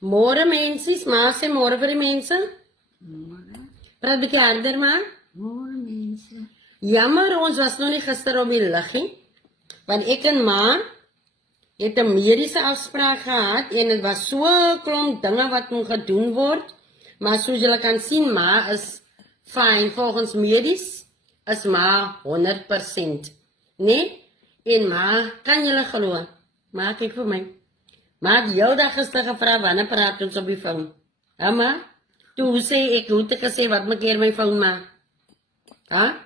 Môre mensies, maar sê môre vir die mense. Môre. Praat bietjie harder maar. Môre mense. Jammer, ons was nog nie gister op die liggie. Want ek en ma het 'n mediese afspraak gehad en dit was so 'n klomp dinge wat moet gedoen word. Maar soos julle kan sien, ma is fyn volgens medies is ma 100%. Nee? En ma, kan julle glo? Ma kyk vir my. Maar die hele dag gister gevra wanneer praat ons op die foon? Ja, ma? Toe sê ek, hoe het ek gesê, wat maak hier my foon, ma? Ha?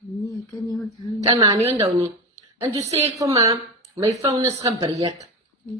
Nee, ek kan nie onthou. Kan ma nie onthou nie. En toe sê ek vir ma, my foon is gebreek.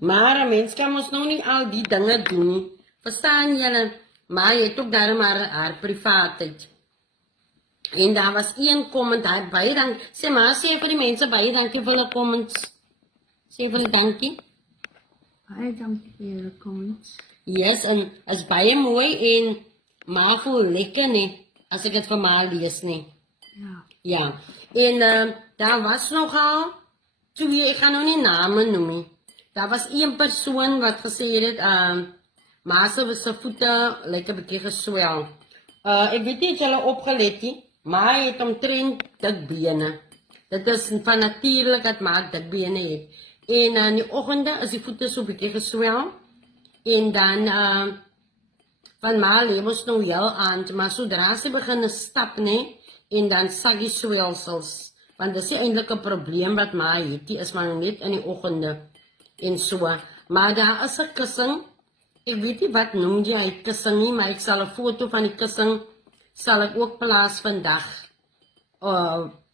Maar 'n mens kan mos nou nie al die dinge doen nie. Verstaan julle? Maar jy het ook daarom haar privaatheid. En daar was een kommentaar, baie dank. Sê maar, sê vir die mense, baie dankie vir hulle comments. Sê vir hulle dankie. Baie dankie vir julle comments. Yes, en is baie mooi en maar voel lekker nie, as ek dit vir ma lees nie. Ja. Ja, en daar was nogal, twee, ek gaan nou nie name noem nie. Daar was een persoon wat gesê het, ma se voete lyk 'n bietjie geswel. Ek weet nie of julle opgelet nie, maar hy het omtrent dik bene. Dit is van natuurlik dat ma dik bene het. En in die oggende is die voete so bietjie geswel. En dan van ma lewe ons nou heel aan, maar sodra sy begin stap, nee, en dan sag die swelsels. Want dis nie eintlik 'n probleem wat ma het, die is maar net in die oggende en so. Maar daar is 'n kussing. Ek weet nie wat noem jy hy kussing nie, maar ek sal 'n foto van die kussing sal ek ook plaas vandag.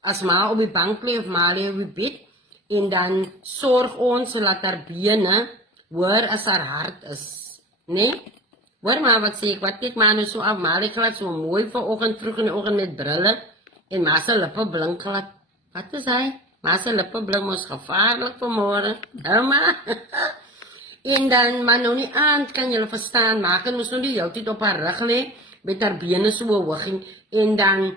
As ma op die bank lê of ma lê op die bed, en dan sorg ons dat haar bene hoor as haar hart is. Nee? Hoor maar wat sê ek, wat kyk maar nou so af, maar ek laat so mooi vanoggend vroeg in die oggend met brille en ma se lippe blink glad. Wat is hy? Ma se lippe blink mos gevaarlik vanmôre. Ouma. En dan maar nou nie aand kan julle verstaan, maak en ons nou die heeltyd op haar rug lê met haar bene so hoog en dan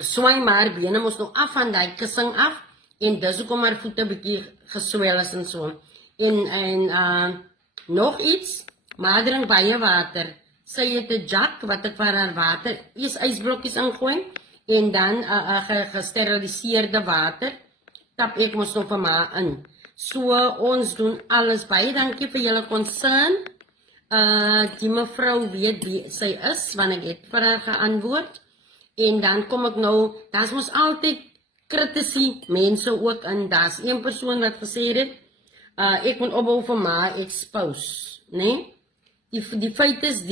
swai maar bene mos nou af van daai kussing af en dis hoekom haar voete bietjie geswel is en so. En nog iets, maar drink baie water. Sy het 'n jak wat ek vir haar water, eers ysblokkies ingooi en dan gesteriliseerde water tap ek mos nou vir ma in. So ons doen alles. Baie dankie vir julle concern. Die mevrou weet wie sy is, want ek het vir haar geantwoord. En dan kom ek nou, daar's mos altyd kritiese mense ook in. Daar's een persoon wat gesê het, ek moet ophou vir ma expose, nee? Die feit is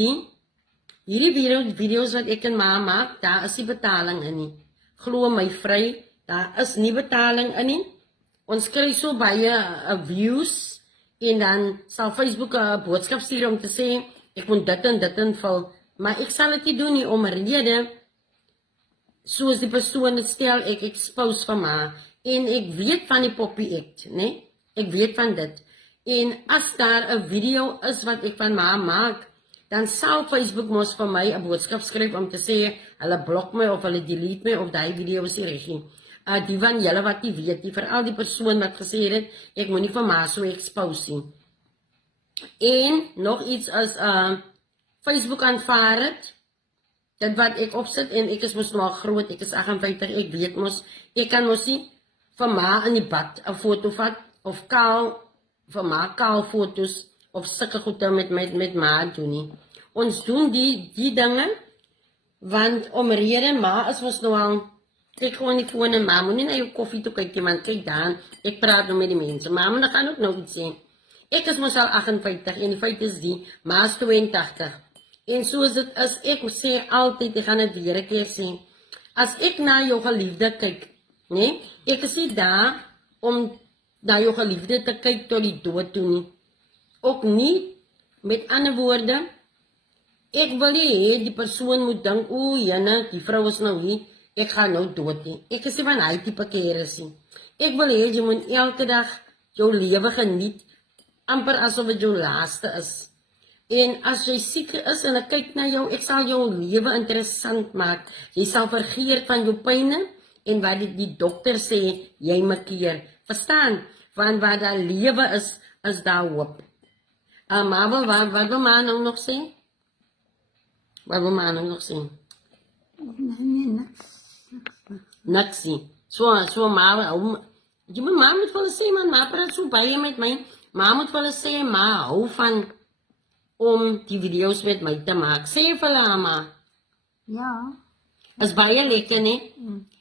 hierdie video's wat ek en ma maak, daar is nie betaling in nie. Glo my vry, daar is nie betaling in nie. Ons kry so baie views en dan sal Facebook 'n boodskap stuur om te sê ek moet dit en dit invul, maar ek sal dit nie doen nie omrede soos die persoon dit stel, ek expose van ma en ek weet van die Poppy Act, né? Ek weet van dit. En as daar 'n video is wat ek van ma maak, dan sal Facebook mos vir my 'n boodskap skryf om te sê hulle blok my of hulle delete my of daai video is nie reg nie. Die van julle wat nie weet nie, veral die persoon wat gesê het, ek moet nie vir ma so expose nie. En nog iets as Facebook aanvaar het, dit wat ek opsit en ek is mos maar groot, ek is 58, ek weet mos, ek kan mos nie vir ma in die bad 'n foto vat, of kaal, vir ma kaal foto's, of sulke goede met ma doen nie. Ons doen die dinge, want omrede ma is mos nou al, ek gewoon die foon en ma moet nie na jou koffie toe kyk, want kyk dan, ek praat nou met die mense, ma moet gaan ook nou iets sê. Ek is mos al 58 en die feit is ma is 82. En soos dit is, ek sê altyd, ek gaan dit weer 'n keer sê, as ek na jou geliefde kyk, nee, ek is nie daar om na jou geliefde te kyk tot die dood toe nie. Ook nie, met ander woorde, ek wil nie die persoon moet dink, o jene, die vrou is nou hier, ek gaan nou dood nie. Ek is nie van hy type kere sien. Ek wil jy moet elke dag jou lewe geniet, amper asof dit jou laaste is. En as jy siek is en ek kyk na jou, ek sal jou lewe interessant maak. Jy sal vergeet van jou pynne en wat die dokter sê, jy moet keer. Verstaan? Want waar daar lewe is, is daar hoop. Maar wat wil ma nou nog sê? Wat wil ma nou nog sê? Nee, niks. Niks nie. So ma, jy moet ma moet wel sê man, ma praat so baie met my. Ma moet wel sê ma hou van om die video's met my te maak. Sê vir hulle ma. Ja. Is baie lekker nie?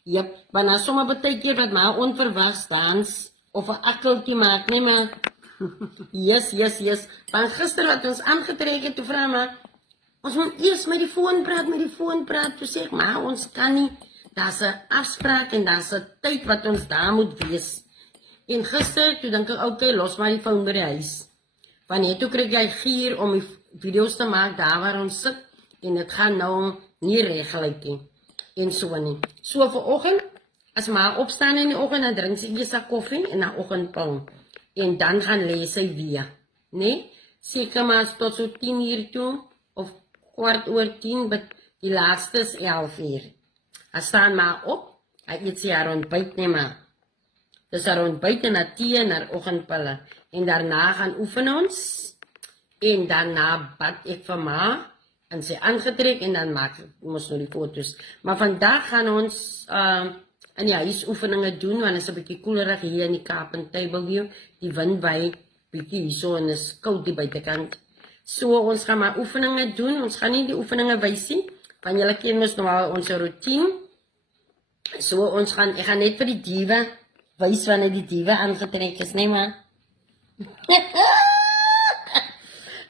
Jep, want na sommige partykeer wat ma onverwags dans of 'n akkeltjie maak, nee maar. Yes. Want gister wat ons aangetrek het, toe vra maar, ons moet eers met die foon praat. Toe sê ek, maar ons kan nie. Daar's 'n afspraak en daar's 'n tyd wat ons daar moet wees. En gister, toe dink ek, okay, los maar die foon by die huis. Want net toe kry jy gier om die video's te maak daar waar ons sit en dit gaan nou nie reglyk nie. En so nie. So vanoggend, as maar opstaan in die oggend, dan drink sy eers 'n koffie en 'n oggendpil. En dan gaan lê sy weer. Nee? Seker maar tot so 10 uur toe of 10:15, maar die laaste is 11 uur. Hy staan maar op, hy eet sy haar ontbyt nie maar. Dis haar ontbyt en haar tee en haar oggendpille. En daarna gaan oefen ons. En daarna bad ek vir ma. En sy aangetrek en dan maak ons nou die foto's. Maar vandag gaan ons in die huis oefeninge doen, want het is 'n bietjie koelerig hier in die Kaap en Tableview. Die wind waai bietjie hierso en is koud die buitekant. So ons gaan maar oefeninge doen. Ons gaan nie die oefeninge wys nie, want julle ken mos nou al ons routine. So ons gaan, ek gaan net vir die diewe wys wanneer die diewe aangetrek is, nee maar.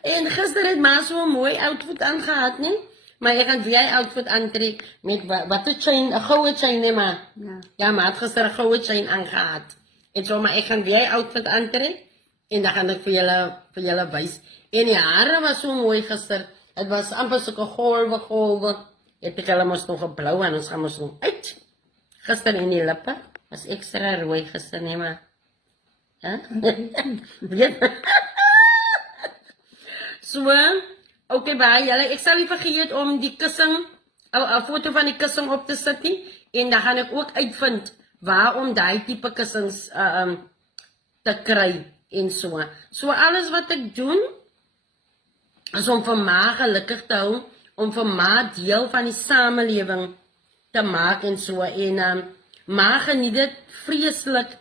En gister het ma so 'n mooi outfit aangehad, nee? Maar ek gaan weer outfit aantrek met wat 'n chain, 'n goue chain, nee maar. Ja. Ja, maar het gister 'n goue chain aangehad. En so maar ek gaan weer outfit aantrek en dan gaan ek vir julle wys. En die hare was so mooi gister. Dit was amper so 'n golwe. Ek hulle mos nog 'n blou en ons gaan mos nog uit. Gister in die lippe was ekstra rooi gister, nee maar. Hè? So, okay baie julle, ek sal nie vergeet om die kussing, 'n foto van die kussing op te sit nie, en dan gaan ek ook uitvind waarom daai tipe kussings te kry en so. So alles wat ek doen is om vir ma gelukkig te hou, om vir ma deel van die samelewing te maak en so. En ma geniet dit vreeslik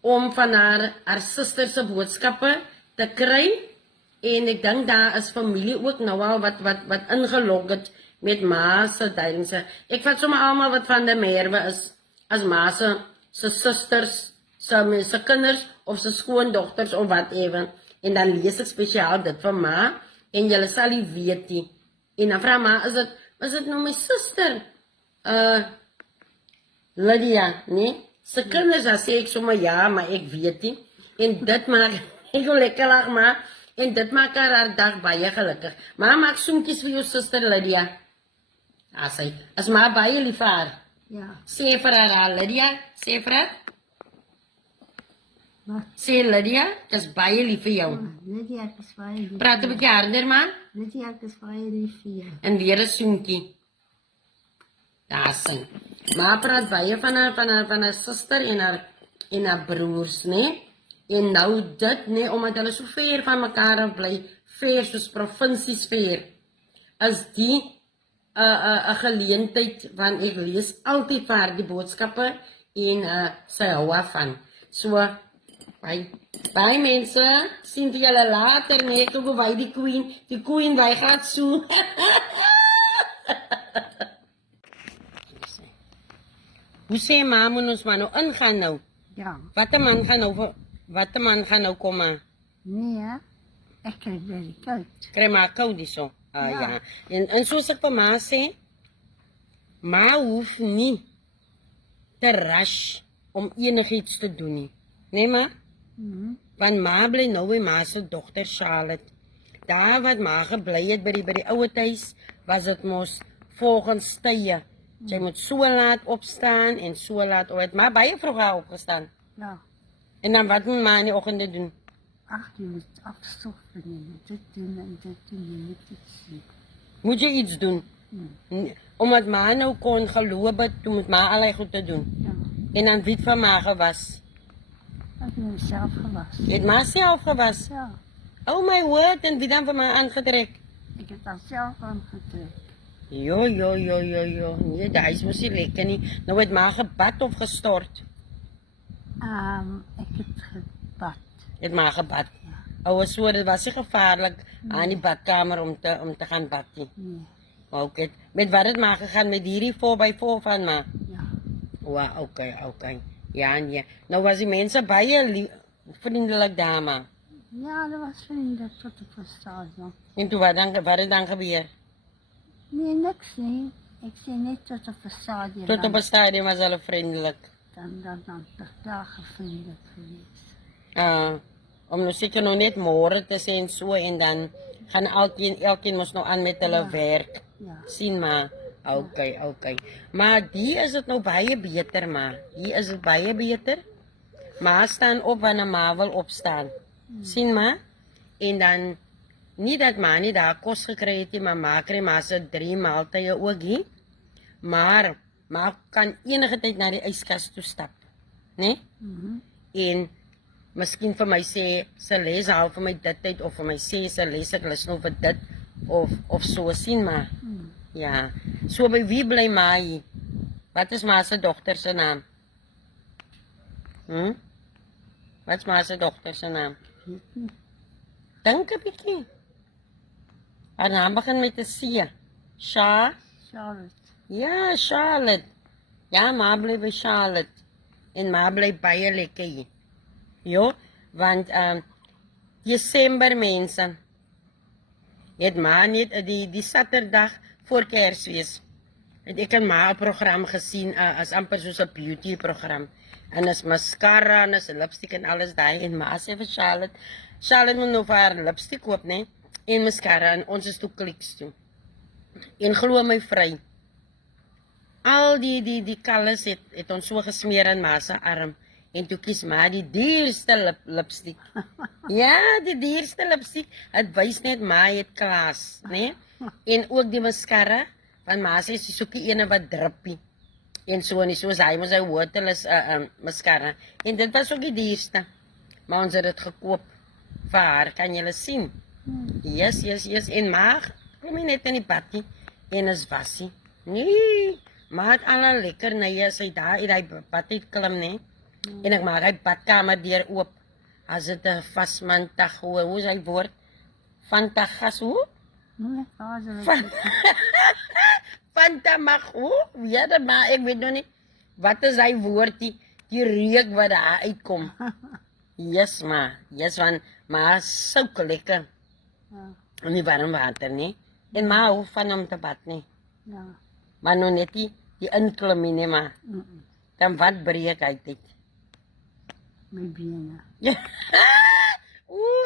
om van haar suster se boodskappe te kry. En ek dink daar is familie ook nou al wat ingelog het met ma se duidense. Ek vat sommer almal wat van der Merwe is, as ma se susters, se kinders of se skoondogters of whatever. En dan lees ek spesiaal dit vir ma en julle sal nie weet nie. En dan vra ma, is dit nou my suster? Lydia, nee? Se kinders, dan sê ek sommer ja, maar ek weet nie. En dit maak, ek wil lekker lag maar. En dit maak haar dag baie gelukkig. Ma maak soentjies vir jou suster Lydia. Ja, sy is maar baie lief vir haar. Ja. Sê vir haar, Lydia, sê vir haar. Wat? Sê Lydia, ek is baie lief vir jou. Lydia, ek is baie lief. Praat 'n bietjie harder maar. Lydia, ek is baie lief vir jou. En weer 'n soentjie. Ja, sy. Ma praat baie van haar suster en haar broers, nee? En nou dit, nee, omdat hulle so ver van mekaar af bly, ver soos provinsies ver, is die 'n geleentheid, want ek lees altyd vir haar die boodskappe en sy hou daarvan. So, bye mense, sien vir julle later, nee, ek hoe wy die queen wy gaat so. Hoe sê ma, moet ons maar nou ingaan nou? Ja. Wat 'n man gaan nou kom maar? Nee, hè? Ek krijg weer koud. Kry maar koud die so. Ja. Ja. En soos ek vir ma sê, ma hoef nie te rush om enigiets te doen nie. Nee ma? Want ma bly nou by ma se dogter Charlotte. Daar wat ma gebly het by die ouer huis, was dit mos volgens tye. Sy moet so laat opstaan en so laat uit. Maar baie vroeg haar opgestaan. Ja. En dan wat moet ma in die oggende doen? Ach, je moet afstoffen en dit doen en dit doen. Je moet iets doen. Moet jy iets doen? Omdat ma nou kon geloop het, toe moet ma allerlei goed te doen. Ja. En dan wie het van ma gewas? heb je zelf gewassen. Het ma self gewas. Ja, Oh my word, en wie dan vir my aangetrek? ik heb dat zelf aangetrekt. Jo. Nee, die huis moes nie lekker nie. Nou het ma gebad of gestort. Ik heb gebad. Het ma gebad. Oh, so dit was nie gevaarlik aan die badkamer om te gaan bad nie. Nee, Okay. Met wat het ma gegaan met hierdie 4x4 van ma? ja. Wow, okay. Ja, nee. Nou was die mense baie vriendelik daar, ma. Ja, dat was vriendelijk tot ik verstaan. En toe wat het dan gebeur? Nee, niks niet. Ik zei net tot ik verstaan. Tot op 'n stadium was hulle vriendelik. Dan 80 dagen vriendelijk geweest. Om nou seker nog net môre te sê en so en dan gaan elkeen mos nou aan met hulle werk. Ja. Sien maar. Okay. Maar die is dit nou baie beter, ma. Hier is dit baie beter. Ma staan op wanneer ma wil opstaan. Sien maar. En dan nie dat ma nie daar kos gekry het nie, maar ma kry maar se 3 maaltye ook hier. Maar ma kan enige tyd na die yskas toe stap. Né? En miskien vir my sê sy les haal vir my dit tyd of vir my sê sy les ek lus nou vir dit of so sien maar. Ja. So by wie bly ma hier? Wat is ma se dogter se naam? Wat is ma se dogter se naam? Dink 'n bietjie. Haar naam begin met 'n C. Charlotte. Ja, Charlotte. Ja, ma bly by Charlotte. En ma bly baie lekker hier. Jo, want Desember mense. Het ma net die Saterdag voor Kersfees. Het ek en ma 'n program gesien as amper soos 'n beauty program. En is mascara en is lipstick en alles daai en ma sê vir Charlotte moet nou vir haar lipstick koop, né? En mascara en ons is toe kliks toe. En glo my vry. Al die kalles het ons so gesmeer in ma se arm. En toe kies ma die duurste lipstick. Ja, die duurste lipstick. Het wys net ma het klas, né? En ook die mascara, want ma sê sy soek die ene wat druppie. En so en soos hy mos hy waterless mascara. En dit was ook die duurste. Maar ons het dit gekoop vir haar, kan julle sien? Yes. En ma, kom net in die badjie en is wasie. Nee, ma het al lekker nee, sy daar in die bad het klim, né? En ek maak hy badkamer deur oop. As dit 'n vasmantag, hoe is hy woord? Fantagas, hoe? Nee, vader. Fantamag, hoe? Ja, dat maar ek weet nog nie. Wat is hy woord, die reuk wat daar uitkom? Yes, ma. Yes, want ma souk lekker. Ja, In die warm water, nie? En ma hou van om te bad, nie? ja. Maar nou net die inklim, nie, ma. Dan wat breek uit dit? Mijn benen.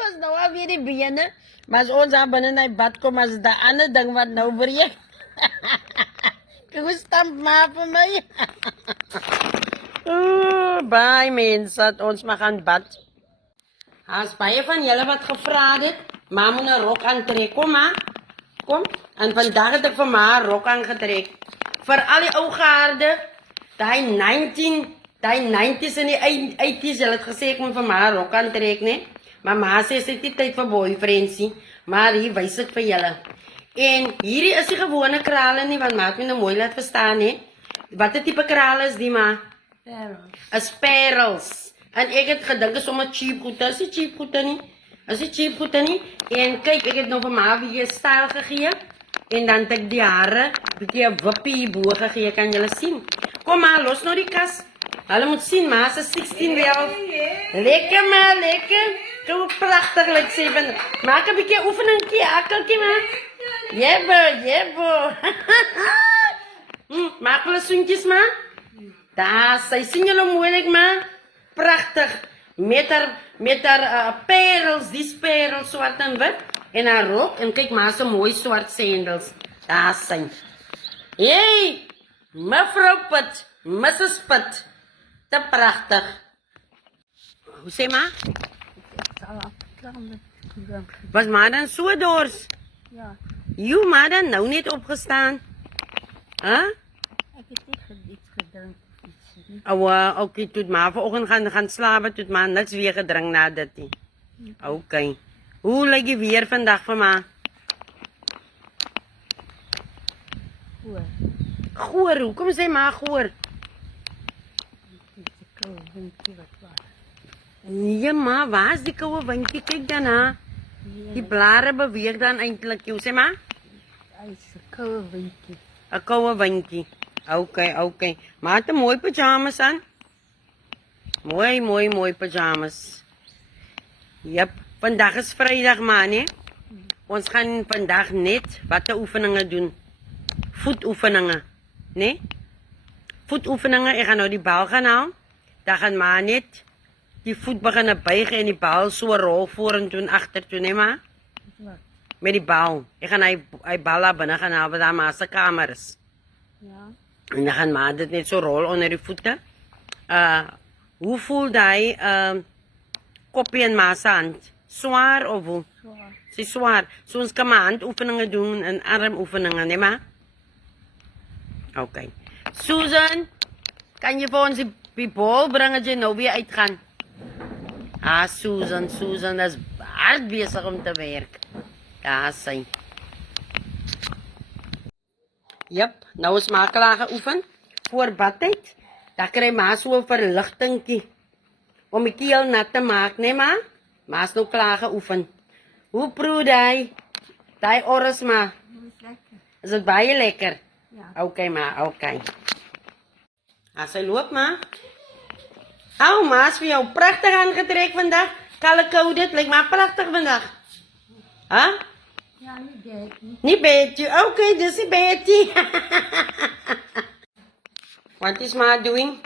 As nou alweer die bene. Maar as ons daar binne in die bad kom, as die ander ding wat nou breek. Hoe stamp maar vir my. Baie mense, dat ons maar gaan bad. As baie van julle wat gevra het, ma moet 'n rok aantrek, kom maar. Kom. En vandag het ek vir ma 'n rok aangetrek. Vir al die ou garde, daai 90s en die 80s, hulle het gesê ek moet vir ma 'n rok aantrek, né? Maar ma sê sy het nie tyd vir boyfriendsie, maar hier wys ek vir julle. En hierdie is die gewone krale nie, want ma het my nou mooi laat verstaan, hè. Watter tipe krale is die, ma? Is parels. En ek het gedink is sommer cheap goede, is die cheap goede nie? Is die cheap goede nie? En kyk, ek het nou vir ma weer styl gegee. En dan het ek die hare, bietjie 'n wippie hierbo gegee, kan julle sien. Kom maar, los nou die kas. Hulle moet sien, ma, se 16 wel. Lekker maar, lekker. Hoe pragtig lyk sy van. Maak 'n bietjie oefeningkie, akkeltjie maar. Jebbo. Maak hulle soentjies maar. Daar, sy sien julle moeilik maar. Pragtig. Met haar parels, die parels swart en wit. En haar rok, en kyk maar so mooi swart sandals. Daar sy. Hey, mevrou Pitt, Mrs. Pitt. Te pragtig. Hoe sê ma? Was ma dan so dors? Ja, Jy maar dan nou net opgestaan. Huh? ik heb echt iets gedronken. Awa, okay, tot maar. Vanochtend gaan slapen, tot maar. Niks weer gedrink na dit nie. Okay. Hoe lyk die weer vandag vir ma? Goor. Goor, hoekom sê ma goor? Dit is 'n koue windjie wat was. Nee ma, waar is die koue windjie? Kyk dan na. Die blare beweeg dan eintlik. Jy sê ma? Hy is 'n koue windjie. 'n Koue windjie. Okay. Maar het 'n mooi pyjamas aan. Mooi pyjamas. Jep, vandag is Vrydag maar, nee. Ons gaan vandag net watter oefeninge doen? Voetoefeninge, nee? Voetoefeninge, ek gaan nou die bal gaan haal. Dan gaan maar net die voet begin buig en die bal so rol vorentoe en agtertoe, nee maar? Wat? Met die bal. Ek gaan hy bal daar binne gaan haal, wat daar maar se kamer is. Ja. En dan gaan maar dit net so rol onder die voete. Hoe voel daai koppie en ma se hand? Swaar of hoe? Swaar. Sy swaar. So ons kan maar handoefeninge doen en armoefeninge, nee maar? Okay. Susan, kan jy vir ons die bal bring as jy nou weer uitgaan? Susan is hard besig om te werk. Daar sy. Jep, nou is ma klaar geoefen voor badtyd. Dan kry ma so 'n verligtingkie om die keel nat te maak, nee ma? Ma is nou klaar geoefen. Hoe proe jy? Daai oros ma, Dit is lekker. is dit baie lekker? Ja. Okay ma, okay. Sy loop ma. Ma is vir jou pragtig aangetrek vandag. Kalle kou dit, lyk maar pragtig vandag. Ja, nie dit nie. Nie Betty. Okay, dis die Betty. What is ma doing?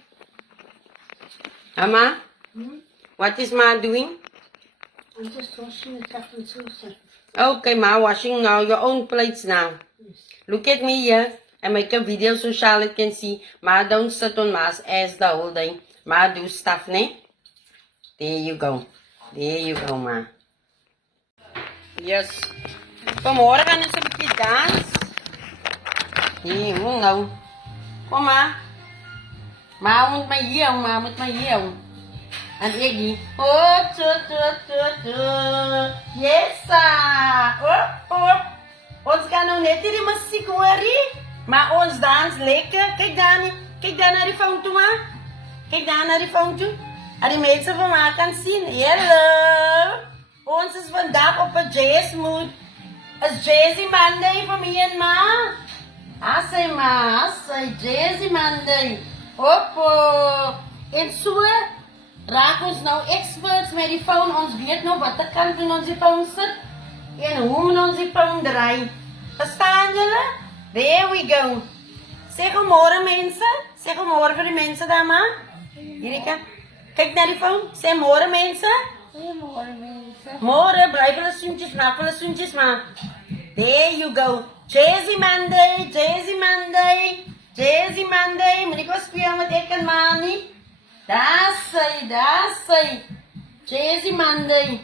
Ma? What is ma doing? I'm just washing it up and saucer. Okay, ma, washing now your own plates now. Look at me here. I make a video so Charlotte can see. Ma don't sit on ma's ass the whole day. Ma do stuff, ne? There you go. There you go, ma. Yes. Vanmorgen gaan ons 'n bietjie dans. Nee, hoe nou? Kom maar. Ma moet my hier hou, ma moet my hier hou. En ek die. Oh, yes, Ons gaan nou net hierdie musiek hoorie, maar ons dans lekker. Kyk daar na die foon toe, ma. Kyk daar na die foon toe. En die mense van ma kan sien. Hello. Ons is vandag op 'n jazz mood. Is Jazzy Monday vir my en ma? Asai ma, asai Jazzy Monday. Oppo. En so raak ons nou experts met die foon. Ons weet nou watter kant van ons die foon sit en hoe moet ons die foon draai. Verstaan julle? There we go. Sê goeiemôre mense. Sê goeiemôre vir die mense daar maar. Hierdie kant. Kyk na die foon. Sê môre mense. Goeiemôre mense. Môre, bly hulle soentjies, maak hulle soentjies maar. There you go. Jazzy Monday, Jazzy Monday, Jazzy Monday. Moet ek ook speel met ek en ma nie? Daar sy. Jazzy Monday.